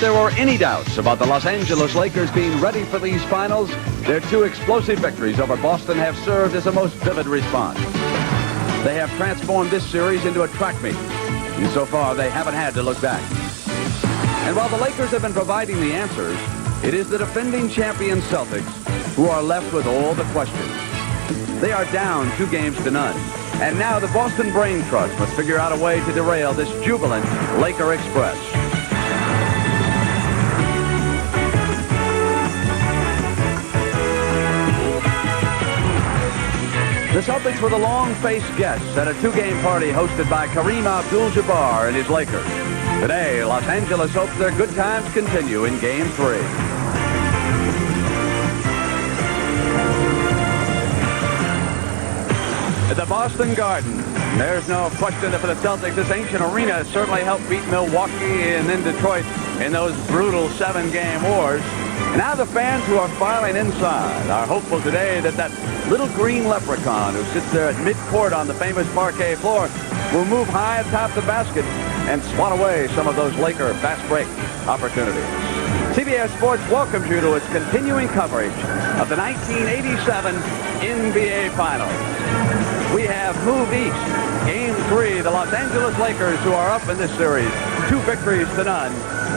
there were any doubts about the Los Angeles Lakers being ready for these finals, their two explosive victories over Boston have served as a most vivid response. They have transformed this series into a track meet, and so far they haven't had to look back. And while the Lakers have been providing the answers, it is the defending champion Celtics who are left with all the questions. They are down 2-0. And now the Boston Brain Trust must figure out a way to derail this jubilant Laker Express. The Celtics were the long-faced guests at a 2-game party hosted by Kareem Abdul-Jabbar and his Lakers. Today, Los Angeles hopes their good times continue in Game 3. At the Boston Garden, there's no question that for the Celtics, this ancient arena certainly helped beat Milwaukee and then Detroit in those brutal 7-game wars. And now the fans who are filing inside are hopeful today that that little green leprechaun who sits there at midcourt on the famous parquet floor will move high atop the basket and swat away some of those Laker fast break opportunities. CBS Sports welcomes you to its continuing coverage of the 1987 NBA Finals. We have moved east. Game 3, the Los Angeles Lakers, who are up in this series, 2 victories to none,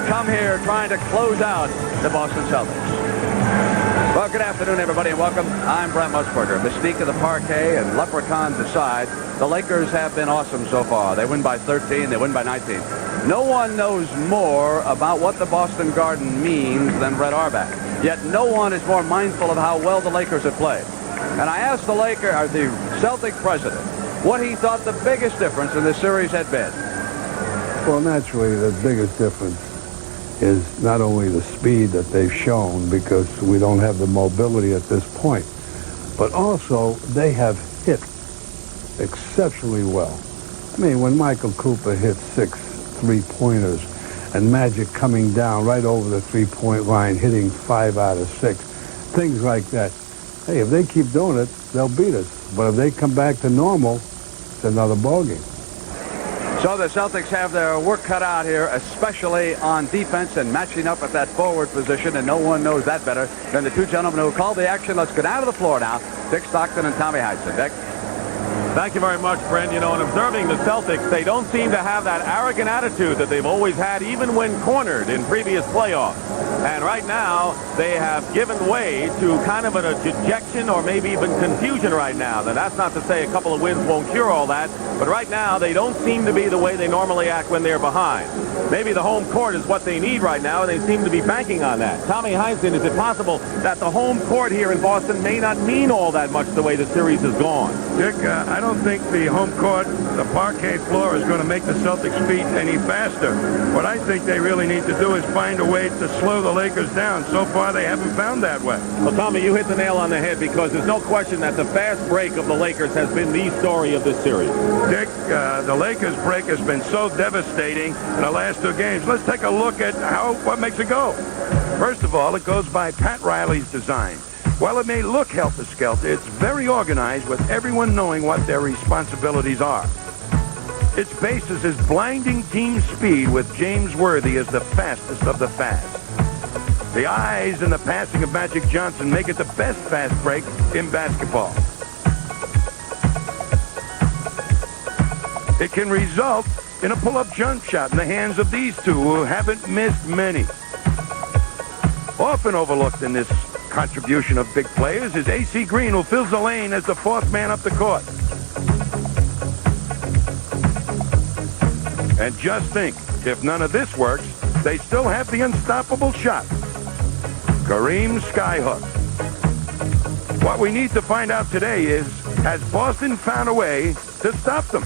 come here trying to close out the Boston Celtics. Well, good afternoon, everybody, and welcome. I'm Brent Musburger. Mystique of the parquet and leprechauns aside, the Lakers have been awesome so far. They win by 13, they win by 19. No one knows more about what the Boston Garden means than Red Auerbach. Yet no one is more mindful of how well the Lakers have played. And I asked the Celtic president what he thought the biggest difference in this series had been. Well, naturally, the biggest difference is not only the speed that they've shown, because we don't have the mobility at this point, but also they have hit exceptionally well. I mean, when Michael Cooper hit 6 3-pointers and Magic coming down right over the 3-point line, hitting 5 out of 6, things like that. Hey, if they keep doing it, they'll beat us. But if they come back to normal, it's another ballgame. So the Celtics have their work cut out here, especially on defense and matching up at that forward position, and no one knows that better than the two gentlemen who called the action. Let's get out of the floor now. Dick Stockton and Tommy Heinsohn. Dick? Thank you very much, Brent. You know, in observing the Celtics, they don't seem to have that arrogant attitude that they've always had, even when cornered in previous playoffs. And right now, they have given way to kind of a dejection or maybe even confusion right now. Now, that's not to say a couple of wins won't cure all that, but right now, they don't seem to be the way they normally act when they're behind. Maybe the home court is what they need right now, and they seem to be banking on that. Tommy Heinsohn, is it possible that the home court here in Boston may not mean all that much the way the series has gone? Dick, I don't think the home court, the parquet floor, is going to make the Celtics' feet any faster. What I think they really need to do is find a way to slow the Lakers down. So far, they haven't found that way. Well, Tommy, you hit the nail on the head, because there's no question that the fast break of the Lakers has been the story of this series. Dick, the Lakers' break has been so devastating in the last 2 games. Let's take a look at what makes it go. First of all, it goes by Pat Riley's design. While it may look helter-skelter, it's very organized, with everyone knowing what their responsibilities are. Its basis is blinding team speed, with James Worthy as the fastest of the fast. The eyes and the passing of Magic Johnson make it the best fast break in basketball. It can result in a pull-up jump shot in the hands of these two, who haven't missed many. Often overlooked in this contribution of big players is A.C. Green, who fills the lane as the 4th man up the court. And just think, if none of this works, they still have the unstoppable shot. Kareem skyhook. What we need to find out today is, has Boston found a way to stop them?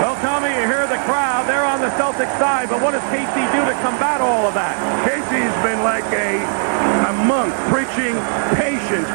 Well, Tommy, you hear the crowd. They're on the Celtic side, but what does Casey do to combat all of that? Casey's been like a monk, preaching patience,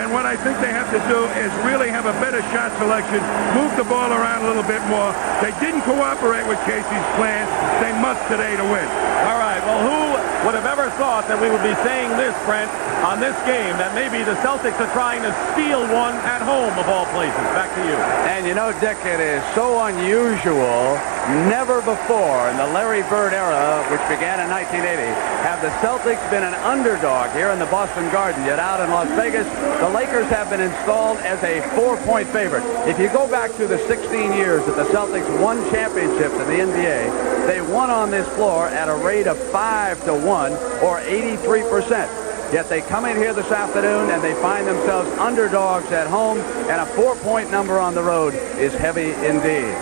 and what I think they have to do is really have a better shot selection, move the ball around a little bit more. They didn't cooperate with Casey's plans. They must today to win. All right, well, who would have ever thought that we would be saying this, Brent, on this game, that maybe the Celtics are trying to steal one at home, of all places? Back to you. And you know, Dick, it is so unusual Never before in the Larry Bird era, which began in 1980, have the Celtics been an underdog here in the Boston Garden. Yet out in Las Vegas, the Lakers have been installed as a 4-point favorite. If you go back to the 16 years that the Celtics won championships in the NBA, they won on this floor at a rate of 5-1, or 83%. Yet they come in here this afternoon and they find themselves underdogs at home, and a 4-point number on the road is heavy indeed.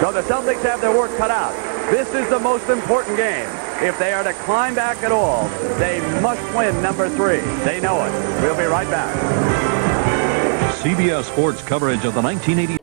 So the Celtics have their work cut out. This is the most important game. If they are to climb back at all, they must win number 3. They know it. We'll be right back. CBS Sports coverage of the 1980